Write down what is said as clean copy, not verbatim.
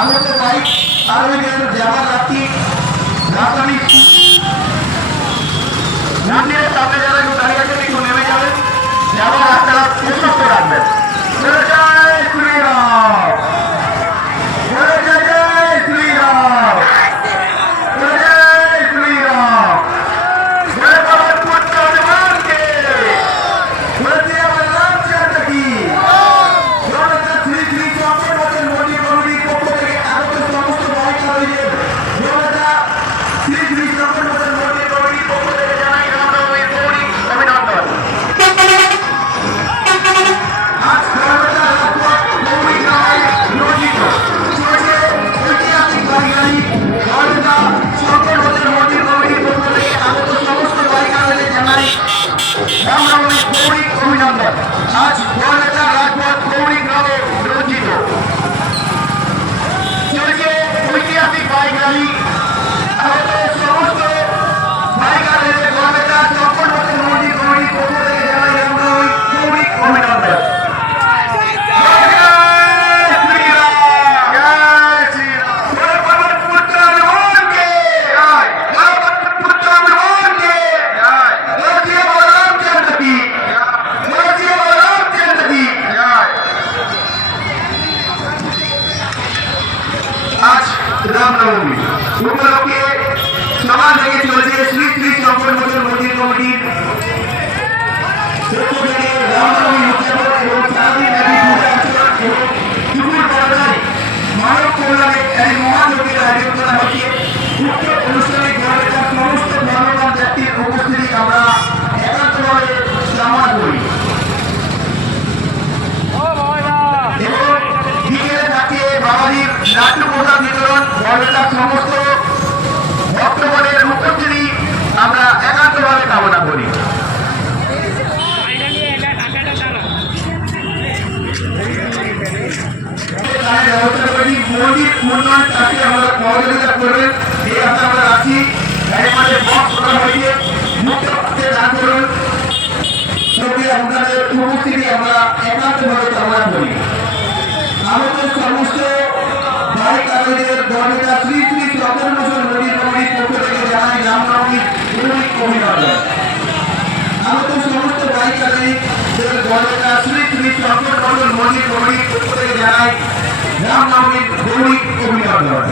আমাদের বাইক আর ওই যাওয়ার রাত্রি রাজধানী মন্দিরের সামনে যারা একটু দাঁড়িয়ে আছেন একটু নেমে যাবেন, যাওয়ার রাস্তাটা প্রশস্ত রাখবেন। জয় শ্রীরাম, জয় জয় জয় শ্রীরাম, জয় শ্রীরাম, জয় বাবা পুত্র হনুমানকে, জয় শ্রী আমার রামচন্দ্র কি। শ্রী শ্রী চন্দ্রনাথের মন্দির কমিটির পক্ষ থেকে আগত সমস্ত ভাইকারীদের শ্রী শ্রী চন্দ্রনাথের মন্দির কমিটির পক্ষ থেকে জানাই রামনবমীর গৌরী অভিনন্দন। আজ কলকাতা রাজপথ গৌরী গ্রামে নিয়োজিত চলছে ঐতিহাসিক বাইকারি কলকাতা চন্দ্রনাথের মন্দির কমিটির পক্ষ থেকে আগত সমস্ত বাইকারীদের জানাই রামনবমীর গৌরী অভিনন্দন। আজ কলকাতা রাজপথ গৌরী গ্রামে নিয়োজিত চলছে ঐতিহাসিক বাইক র্যালি। আমাদের সমস্ত বাইকারদের কলকাতা চন্দ্রনাথের মন্দির কমিটির পক্ষ থেকে জানাই রামনবমীর গৌরী অভিনন্দন। আজ রামনবমী উপলক্ষে সভা থেকে চলছে শ্রী শ্রী চন্দ্রনাথের মন্দির কমিটির পক্ষ থেকে রামনবমী উদযাপন এবং সারাদিন ব্যাপী পূজা অর্চনা এবং দুপুর পর্যায়ে মানব কল্যাণে এক মহাযজ্ঞের আয়োজন করা হচ্ছে। উক্ত অনুষ্ঠানে কলকাতার সমস্ত ধর্মবান ব্যক্তির উপস্থিতি আমরা একান্তভাবে কামনা করি এবং বিকেলে থাকে বাবাজির লাড্ডু প্রসাদ বিতরণ। কলকাতার সমস্ত ভক্তগণের উপস্থিতি আমরা একান্তভাবে কামনা করি। মন্দির উন্নয়ন কাজে আমরা সহযোগিতা করবেন এই আশা আমরা রাখছি। আমাদের বক্স করা হয়েছে মুক্ত হাতে দান করুন। আপনাদের উপস্থিতি আমরা একান্তভাবে কামনা করি। আমাদের সমস্ত বাইকারদের কলকাতা শ্রী শ্রী চন্দ্রনাথের মন্দির কমিটির পক্ষ থেকে জানাই রামনবমীর গৌরী অভিনন্দন। আমাদের সমস্ত বাইকারদের কলকাতা শ্রী শ্রী চন্দ্রনাথের মন্দির কমিটির পক্ষ থেকে জানাই রামনবমীর গৌরী অভিনন্দন।